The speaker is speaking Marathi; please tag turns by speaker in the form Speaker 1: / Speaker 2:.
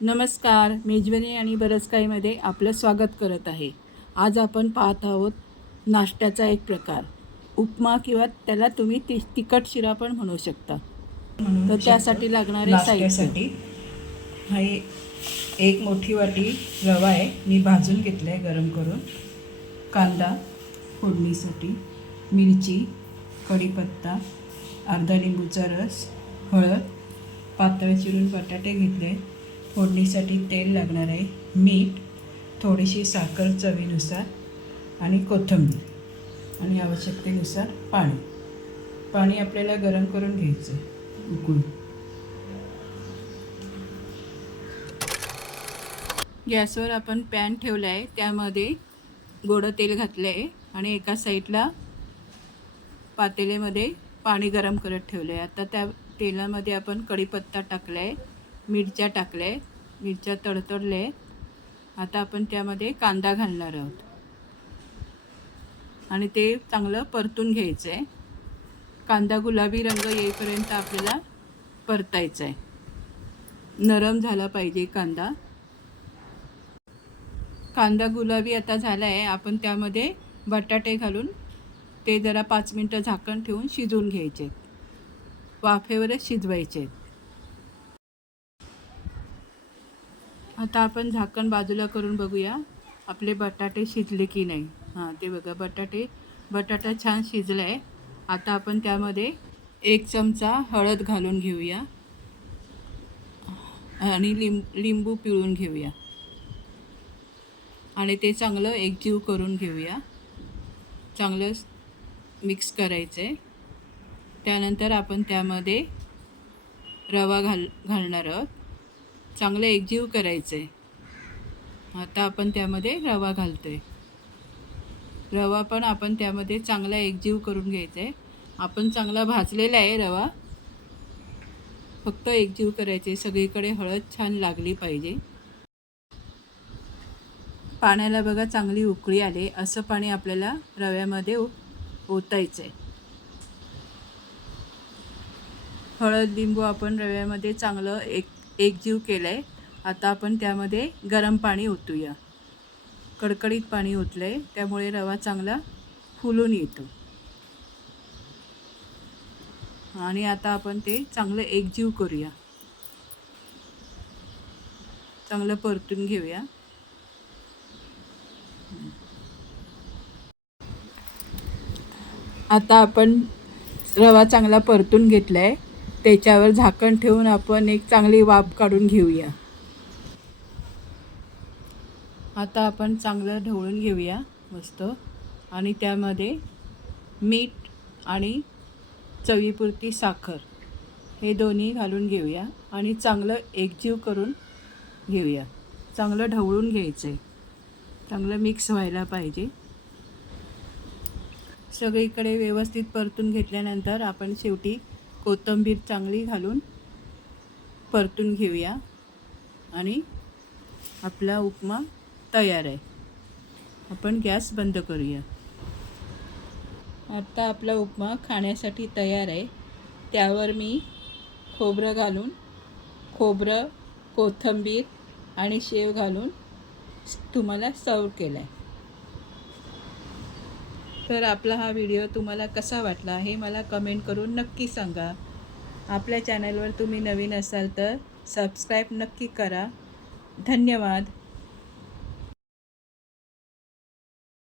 Speaker 1: नमस्कार मेजवानी आणि बरंच काहीमध्ये आपलं स्वागत करत आहे. आज आपण पाहत आहोत नाश्त्याचा एक प्रकार. उपमा किंवा त्याला तुम्ही ति तिखट शिरा पण म्हणू शकता. तर त्यासाठी लागणारे साहित्य
Speaker 2: नाश्त्यासाठी हा एक मोठी वाटी रवा आहे. मी भाजून घेतला आहे गरम करून. कांदा फोडणीसाठी मिरची कढीपत्ता अर्धा लिंबूचा रस हळद पातळ चिरून बटाटे घेतले. फोडणीसाठी तेल लागणार आहे मीठ थोडीशी साखर चवीनुसार आणि कोथिंबीर आणि आवश्यकतेनुसार पाणी. पाणी आपल्याला गरम करून घ्यायचं आहे उकळून.
Speaker 1: गॅसवर आपण पॅन ठेवला आहे त्यामध्ये गोडं तेल घातलं आहे आणि एका साईडला पातेल्यामध्ये पाणी गरम करत ठेवलं आहे. आता त्या तेलामध्ये आपण कढीपत्ता टाकला आहे. मिरच्या टाकल्या आहेत. मिरच्या तडतडल्या आहेत. आता आपण त्यामध्ये कांदा घालणार आहोत. आणि ते चांगलं परतून घ्यायचं आहे. कांदा गुलाबी रंग येईपर्यंत आपल्याला परतायचा आहे. नरम झाला पाहिजे कांदा. कांदा गुलाबी आता झाला आहे. आपण त्यामध्ये बटाटे घालून ते जरा पाच मिनटं झाकण ठेवून शिजवून घ्यायचे वाफेवरच शिजवायचे आता आपण झाकण बाजूला करून बघूया. आपले बटाटे शिजले की नाही. हां ते बघा बटाटे. बटाटा छान शिजला आहे आता आपण त्यामध्ये एक चमचा हळद घालून घेऊया. आणि लिंब लिंबू पिळून घेऊया. आणि ते चांगलं एकजीव करून घेऊया. चांगलं मिक्स करायचं आहे त्यानंतर आपण त्यामध्ये रवा घाल घालणार आहोत. चांगलं एकजीव करायचं. आहे आता आपण त्यामध्ये रवा घालतो आहे रवा पण आपण त्यामध्ये चांगला एकजीव करून घ्यायचा. आहे आपण चांगला भाजलेला आहे रवा. फक्त एकजीव करायचे. सगळीकडे हळद छान लागली पाहिजे. पाण्याला बघा चांगली उकळी आले. असं पाणी आपल्याला रव्यामध्ये ओ- ओतायचं आहे. हळद लिंबू आपण रव्यामध्ये चांगलं एक एकजीव केलं आहे आता आपण त्यामध्ये गरम पाणी ओतूया. कडकडीत पाणी ओतलं आहे त्यामुळे रवा चांगला फुलून येतो. आणि आता आपण ते चांगलं एकजीव करूया. चांगलं परतून घेऊया. आता आपण रवा चांगला परतून घेतला आहे त्याच्यावर झाकण ठेवून आपण एक चांगली वाफ काढून घेऊया. आता आपण चांगलं ढवळून घेऊया मस्त. आणि त्यामध्ये मीठ आणि चवीपुरती साखर हे दोन्ही घालून घेऊया. आणि चांगलं एकजीव करून घेऊया. चांगलं ढवळून घ्यायचं आहे चांगलं मिक्स व्हायला पाहिजे. सगळीकडे व्यवस्थित परतून घेतल्यानंतर आपण शेवटी कोथिंबीर चांगली घालून परतून घेऊया. आणि आपला उपमा तयार आहे. आपण गॅस बंद करूया. आता आपला उपमा खाण्यासाठी तयार आहे. त्यावर मी खोबरं घालून खोबरं कोथिंबीर आणि शेव घालून तुम्हाला सर्व केलं आहे तर आपला हा व्हिडिओ तुम्हाला कसा वाटला हे मला कमेंट करून नक्की सांगा. आपल्या चॅनलवर तुम्ही नवीन असाल तर सबस्क्राईब नक्की करा. धन्यवाद.